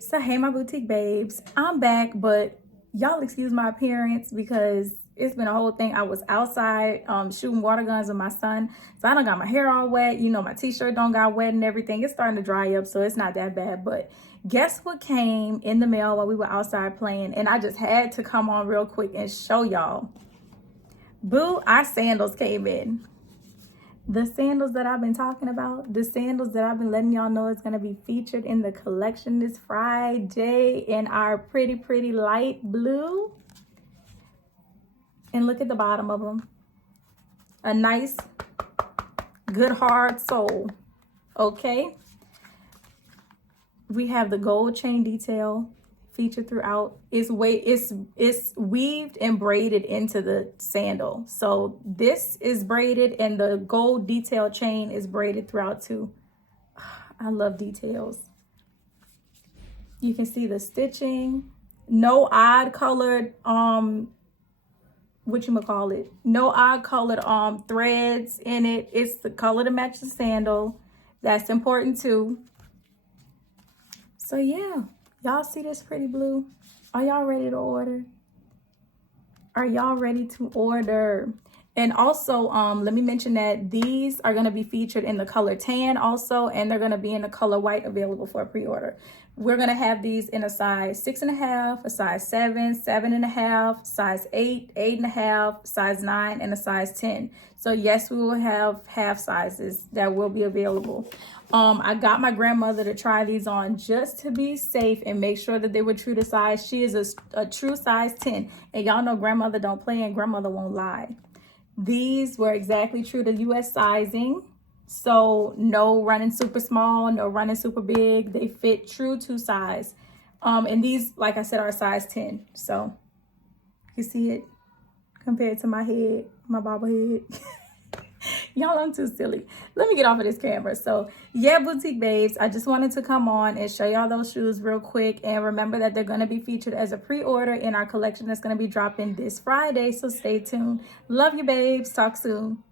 So hey my boutique babes, I'm back, but y'all excuse my appearance because it's been a whole thing. I was outside shooting water guns with my son, so I done got my hair all wet. You know, my t-shirt don't got wet and everything. It's starting to dry up, so it's not that bad. But guess what came in the mail while we were outside playing? And I just had to come on real quick and show y'all. Boo, our sandals came in. The sandals that I've been talking about, the sandals that I've been letting y'all know is going to be featured in the collection this Friday in our pretty light blue. And look at the bottom of them. A nice, good hard sole. Okay. We have the gold chain detail featured throughout. It's weaved and braided into the sandal. So this is braided and the gold detail chain is braided throughout too. I love details. You can see the stitching. No odd colored no odd colored threads in it. It's the color to match the sandal. That's important too. So yeah. Y'all see this pretty blue? Are y'all ready to order? Are y'all ready to order? And also, let me mention that these are going to be featured in the color tan also, and they're going to be in the color white available for a pre-order. We're going to have these in a size 6.5, a size 7, 7.5, size 8, 8.5, size 9, and a size 10. So yes, we will have half sizes that will be available. I got my grandmother to try these on just to be safe and make sure that they were true to size. She is a true size 10. And y'all know grandmother don't play and grandmother won't lie. These were exactly true to US sizing. So no running super small, no running super big. They fit true to size. And these, like I said, are size 10. So you see it compared to my head, my bobblehead. Y'all, I'm too silly. Let me get off of this camera. So yeah, boutique babes, I just wanted to come on and show y'all those shoes real quick. And remember that they're going to be featured as a pre-order in our collection that's going to be dropping this Friday. So stay tuned. Love you, babes. Talk soon.